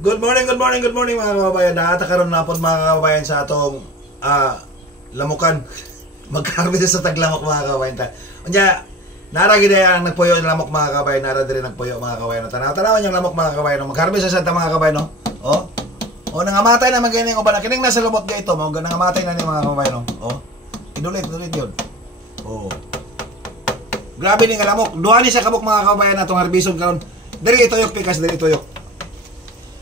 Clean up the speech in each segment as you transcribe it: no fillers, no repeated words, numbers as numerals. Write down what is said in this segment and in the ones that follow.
Good morning mga kababayan. Nakatakaroon na po mga kababayan sa atong lamukan. Magkarami sa taglamok mga kababayan. Kanya, naragi na ang nagpuyo ng lamok mga kababayan. Naragi rin nagpuyo mga kababayan. Tanaw-tanawan yung lamok mga kababayan. Magkarami sa santa mga kababayan. O, nangamatay na magaling o ba na. Kining nasa lumot ka ito. Nangamatay na ni mga kababayan. O, inulit yun. O, grabe ni nga lamok. Duha ni sa kabuk mga kababayan na itong harbison karon. Diri ituyok pikas, diri ituyok.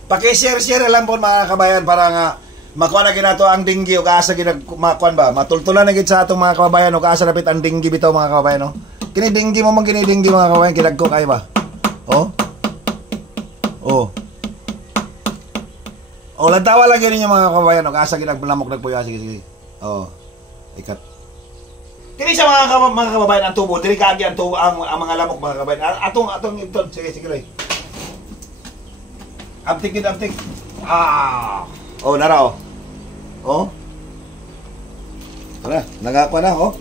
Paki-share lang po mga kabayan para nga makuha na ginato ang dinggi o kaasa ginagmakuan ba. Matultulan na gid sa atong mga kababayan o kaasa napit ang dinggi bitaw mga kababayan no. Kini dinggi mo kinidinggi mga kababayan kinagko kay ba. Lantawa lang gini mga kababayan o kaasa ginaglamok nagpuyo sige. Ikat. Kini sa mga kababayan ang tubo, diri kaagi ang tubo ang mga lamok mga kababayan. Atong ito sige lang. Aptik. Nara Tara, nagapa na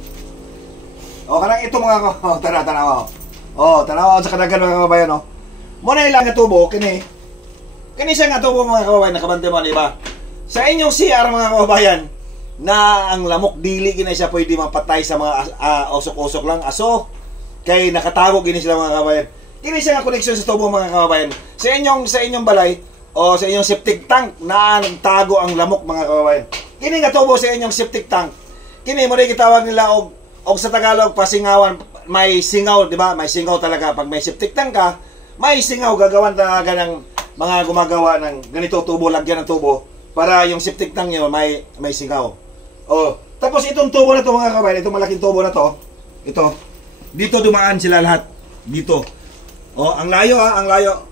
kanang ito mga tanawa. Tanawa sa kadagan mga kababayan Muna ilang nga tubo kini siya nga tubo mga kababayan nakabante mo diba? Sa inyong CR mga kababayan na ang lamok dili gina siya pwede mapatay sa mga usok-usok lang aso kay nakatago gini sila mga kababayan. Kini siya nga connection sa tubo mga kababayan. Sa inyong balay o sa inyong septic tank na nagtago ang lamok mga kababayan. Kini nga tubo sa inyong septic tank. Kini mo rin gitawag nila og sa Tagalog pasingawan, may singaw, di ba? May singaw talaga pag may septic tank ka, may singaw gagawan talaga ng mga gumagawa ng ganito tubo, lagyan ng tubo para yung septic tank niyo may singaw. Tapos itong tubo na to mga kababayan, itong malaking tubo na to, ito. Dito dumaan sila lahat. Dito. Ang layo ang layo.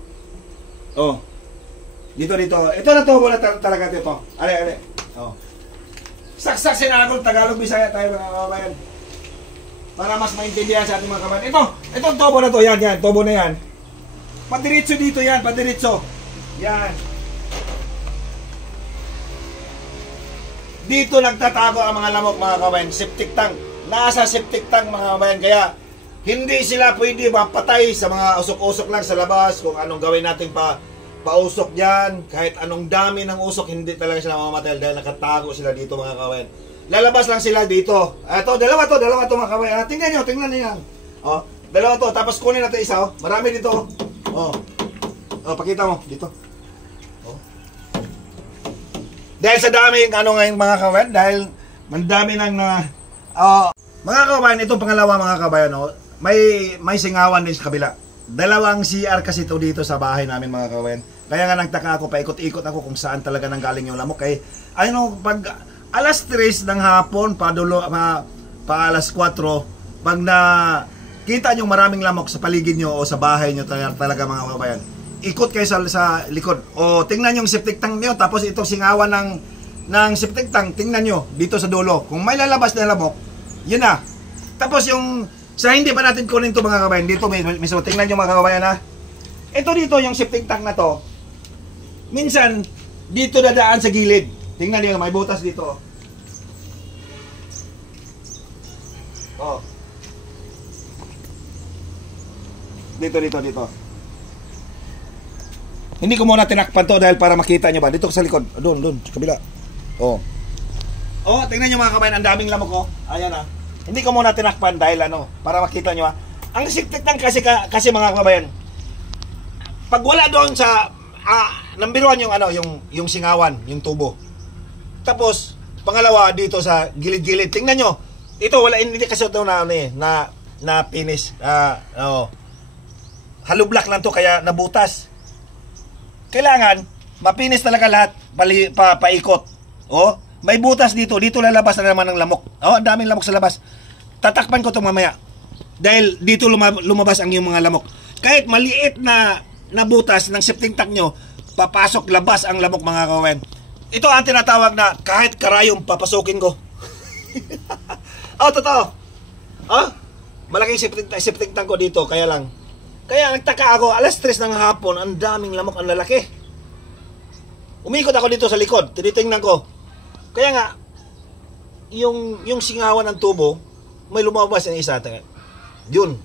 Dito. Ito na tubo na talaga ito. Ale. Saksak sinagol Tagalog Bisaya tayo mga kababayan. Para mas maintindihan sa ating mga kababayan. Itong tubo na to, yan, tubo na yan. Padiritso dito yan, padiritso. Yan. Dito nagtatago ang mga lamok mga kababayan, septic tank. Nasa septic tank mga kababayan, kaya hindi sila pwede mapatay sa mga usok-usok lang sa labas. Kung anong gawin natin pausok dyan, kahit anong dami ng usok, hindi talaga sila mamamatay dahil nakatago sila dito mga kababayan. Lalabas lang sila dito. Dalawa to mga kababayan. Tingnan nyo yan. Dalawa to, tapos kunin natin isa. Marami dito. Pakita mo dito. Dahil sa dami ngayon mga kababayan, dahil mandami nang mga kababayan, itong pangalawa mga kababayan, may singawan din sa kabila. Dalawang CR kasi ito dito sa bahay namin mga kababayan. Kaya nga nagtaka ako, paikot-ikot ako kung saan talaga nanggaling yung lamok. Kaya pag alas 3 ng hapon, pa alas 4, pag kita nyo maraming lamok sa paligid nyo o sa bahay nyo talaga mga kababayan, ikot kayo sa likod. Tingnan yung septic tank nyo, tapos itong singawan ng septic tank, tingnan nyo dito sa dulo. Kung may lalabas na lamok, yun na. Tapos yung sa hindi pa natin kunin ito mga kababayan, dito mismo, tingnan nyo mga kababayan ito dito yung septic tank na to, minsan dito dadaan sa gilid. Tingnan nyo, may butas dito. Dito. Hindi ko muna tinakpan to dahil para makita nyo ba. Dito sa likod. Doon, sa kabila. Tingnan nyo mga kabayan, ang daming lamok Ayan Hindi ko muna tinakpan dahil para makita nyo Ang septic tank kasi mga kabayan, pag wala doon sa nambiruan yung singawan, yung tubo. Tapos pangalawa dito sa gilid-gilid. Tingnan nyo. Ito wala, hindi kasi ito na finish. Hollow block lang to kaya nabutas. Kailangan mapinis talaga lahat, paikot. May butas dito. Dito lalabas na naman ng lamok. Ang daming lamok sa labas. Tatakpan ko ito mamaya. Dahil dito lumabas ang yung mga lamok. Kahit maliit na butas ng septic tank nyo, papasok labas ang lamok mga kawain. Ito ang tinatawag na kahit karayom papasukin ko. Totoo. Malaking septic tank ko dito, kaya nagtaka ako, alas 3 ng hapon, ang daming lamok, ang lalaki. Umikot ako dito sa likod, tinitingnan ko. Kaya nga, yung singawan ng tubo, may lumabas yung isa. Yun.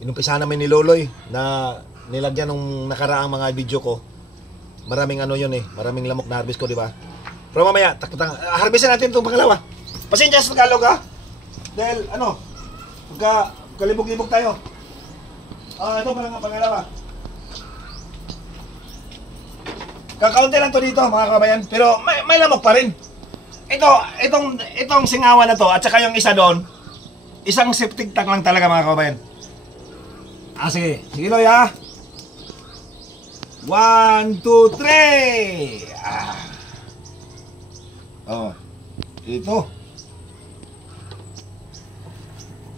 Inumpisa namin ni Loloy na nilagyan nung nakaraang mga video ko. maraming ano yun eh, maraming lamok na harvest ko, di ba? Pero mamaya, harvestin natin itong pangalawa. Pasensya sa Tagalog ha. Dahil ano, kalibog-libog tayo. Ito pala nga pangalawa. Kakaunti lang to dito mga kabayan, pero may lamok pa rin. Itong singawan na to at saka yung isa doon, isang septic tank lang talaga mga kabayan. Sige. Sige Loy ha. 1, 2, 3. Ito.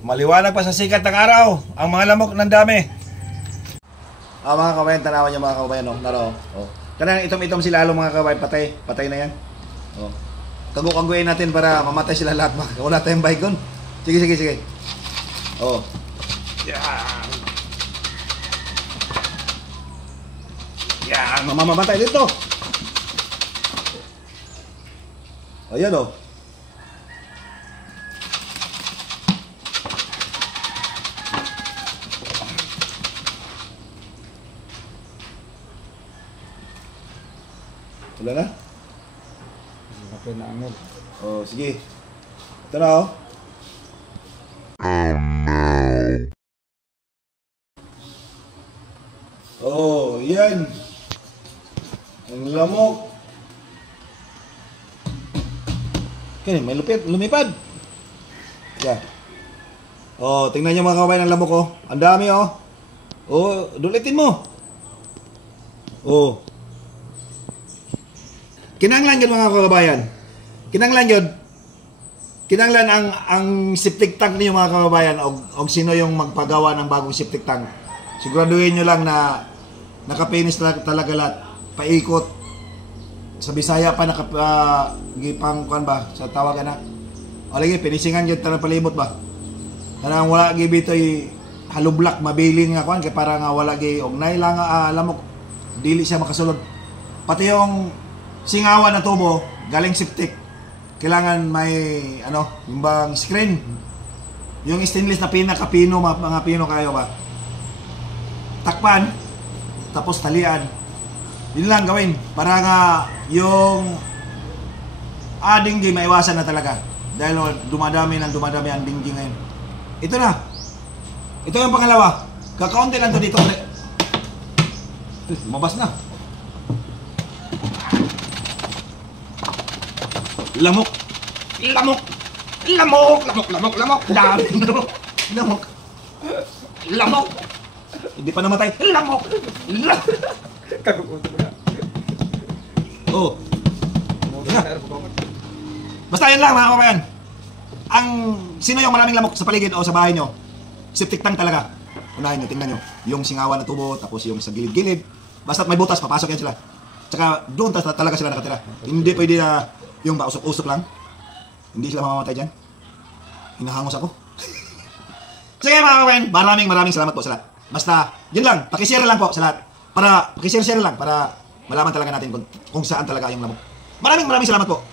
Maliwanag pa sa sikat ng araw. Ang mga lamok ng dami. Mga kabayan, tanawan nyo mga kabayan. Naro. Kanang itom-itom sila lalo mga kabayan. Patay na yan. Kagukaguin natin para mamatay sila lahat. Wala tayong baygon. Sige. Yan, mamamatay dito. Ayan o. Wala na? Kapag na angel. Sige. Ito na yan. Ang lamok. May lumipad. Yeah. Tingnan nyo mga kabayan ang lamok Ang dami dulitin mo. Kinanglan yun mga kabayan. Kinanglan ang septic tank niyo mga kababayan o sino yung magpagawa ng bagong septic tank. Siguraduhin nyo lang na nakapinis talaga lahat. Paikot. Sa Bisaya pa gipang kuan ba sa tawagan na. Lagi pinisingan gyud tanang palibot ba. Kanang wala gi bitoy halublak mabilin nga kuan kay para nga wala gi og nay lang lamok dili siya makasulod. Pati yung singawan na tubo galing septic. Kailangan may yung bang screen. Yung stainless na pinakapino mga pino kayo ba. Takpan tapos talian. Yun lang gawin para nga yung dinggi maiwasan na talaga dahil dumadami ang dinggi ngayon. Ito na. Ito yung pangalawa. Kakaunti lang to dito. Lumabas na. Lamok. Lamok. Hindi pa namatay. Lamok. Kagugutom na. Basta yan lang mga kabayan. Sino yung maraming lamok sa paligid o sa bahay nyo? Septic tank talaga. Unahin nyo, tingnan nyo. Yung singawan na tubo, tapos yung sa gilid-gilid. Basta't may butas, papasok yan sila. Tsaka doon talaga sila nakatira. Hindi pwede na yung pausok-usok lang. Hindi sila mamamatay dyan. Hinahangos ako. Sige mga kabayan, maraming salamat po sa lahat. Basta, yun lang, pakishare lang po sa lahat. Pakishare lang para malaman talaga natin kung saan talaga yung lamok. Maraming salamat po.